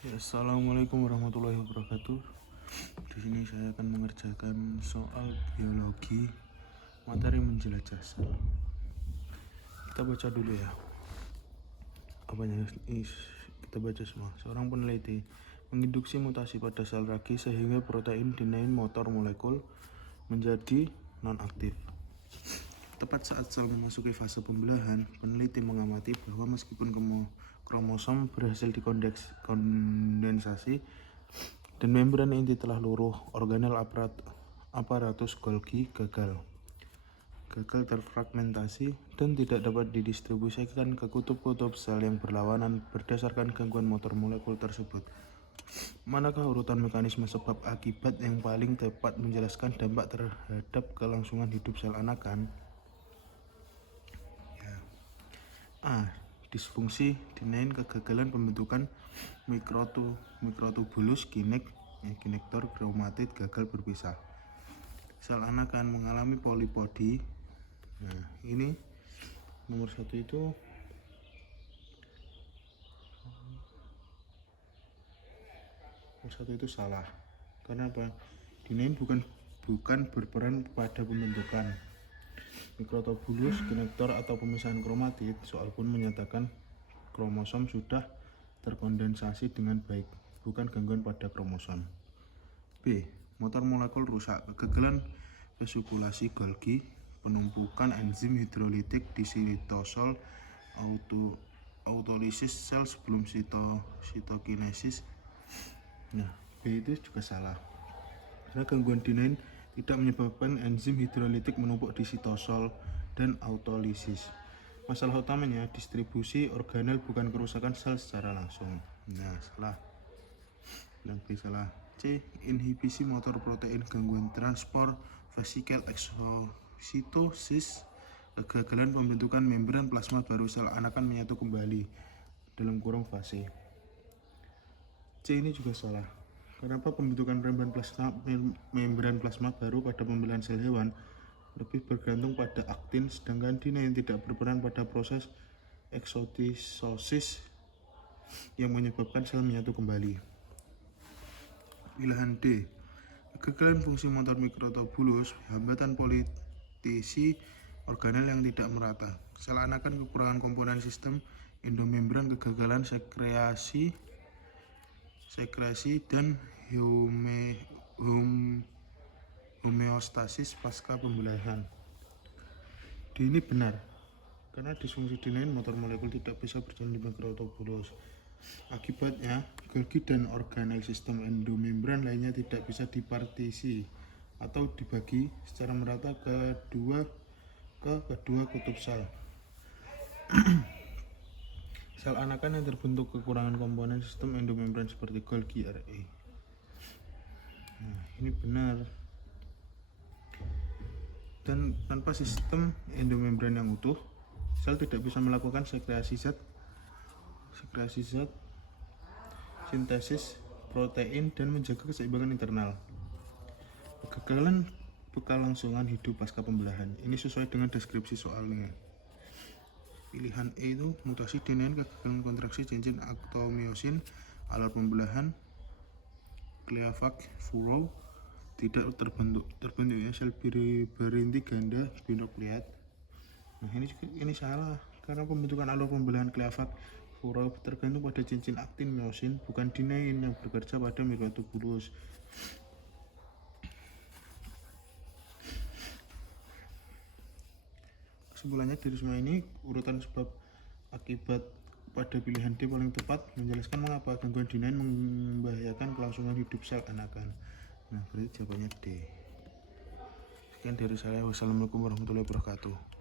Ya, Assalamualaikum warahmatullahi wabarakatuh. Di sini saya akan mengerjakan soal biologi materi menjelajah sel. Kita baca dulu ya. Apanya? Kita baca semua. Seorang peneliti menginduksi mutasi pada sel ragi sehingga protein dinain motor molekul menjadi non-aktif. Tepat saat sel memasuki fase pembelahan, peneliti mengamati bahwa meskipun kromosom berhasil dikondensasi dan membran inti telah luruh, organel aparatus Golgi gagal terfragmentasi dan tidak dapat didistribusikan ke kutub-kutub sel yang berlawanan berdasarkan gangguan motor molekul tersebut. Manakah urutan mekanisme sebab akibat yang paling tepat menjelaskan dampak terhadap kelangsungan hidup sel anakan? A. Disfungsi dinain kegagalan pembentukan mikrotubulus kinektor kromatid gagal berpisah. Sel anakan mengalami polipodi. Nah, ini nomor satu itu salah. Karena apa? Dinain bukan berperan pada pembentukan mikrotubulus kinektor atau pemisahan kromatid. Soal pun menyatakan kromosom sudah terkondensasi dengan baik, bukan gangguan pada kromosom. B. Motor molekul rusak, kegagalan vesikulasasi Golgi, penumpukan enzim hidrolitik di sitosol, autolisis sel sebelum sitokinesis. Nah, B itu juga salah. Karena gangguan dinain tidak menyebabkan enzim hidrolitik menumpuk di sitosol dan autolisis. Masalah utamanya distribusi organel, bukan kerusakan sel secara langsung. Nah, salah. Dan B salah. C. Inhibisi motor protein, gangguan transport vesikel eksositosis, kegagalan pembentukan membran plasma baru sel anakan menyatu kembali dalam kurung fase. C ini juga salah. Kenapa pembentukan membran plasma baru pada pembelahan sel hewan lebih bergantung pada aktin, sedangkan dinain tidak berperan pada proses eksotisosis yang menyebabkan sel menyatu kembali. Pilihan D. Kegagalan fungsi motor mikrotubulus, hambatan politisi organel yang tidak merata. Sel anakan kekurangan komponen sistem endomembran, kegagalan sekresi dan homeostasis pasca pembelahan. D ini benar, karena disfungsi dinain motor molekul tidak bisa berjalan di mikrotubulus. Akibatnya, Golgi dan organel sistem endomembran lainnya tidak bisa dipartisi atau dibagi secara merata ke kedua kutub sel. Sel anakan yang terbentuk kekurangan komponen sistem endomembran seperti Golgi RE. Nah, ini benar. Dan tanpa sistem endomembran yang utuh, sel tidak bisa melakukan sekresi zat, sintesis protein, dan menjaga keseimbangan internal. Kegagalan kelangsungan hidup pasca pembelahan. Ini sesuai dengan deskripsi soalnya. Pilihan E itu mutasi dinain, kegagalan kontraksi cincin aktomiosin, alat pembelahan Cleavac furrow, tidak terbentuknya sel berinti ganda binukleat. Nah, ini salah, karena pembentukan alur pembelahan Cleavac furrow tergantung pada cincin aktin miosin, bukan dinain yang bekerja pada mikrotubulus. Kesimpulannya, dari semua ini urutan sebab akibat pada pilihan D paling tepat, menjelaskan mengapa gangguan dinain membahayakan kelangsungan hidup sel anakan. Nah, berarti jawabannya D. Sekian dari saya. Wassalamualaikum warahmatullahi wabarakatuh.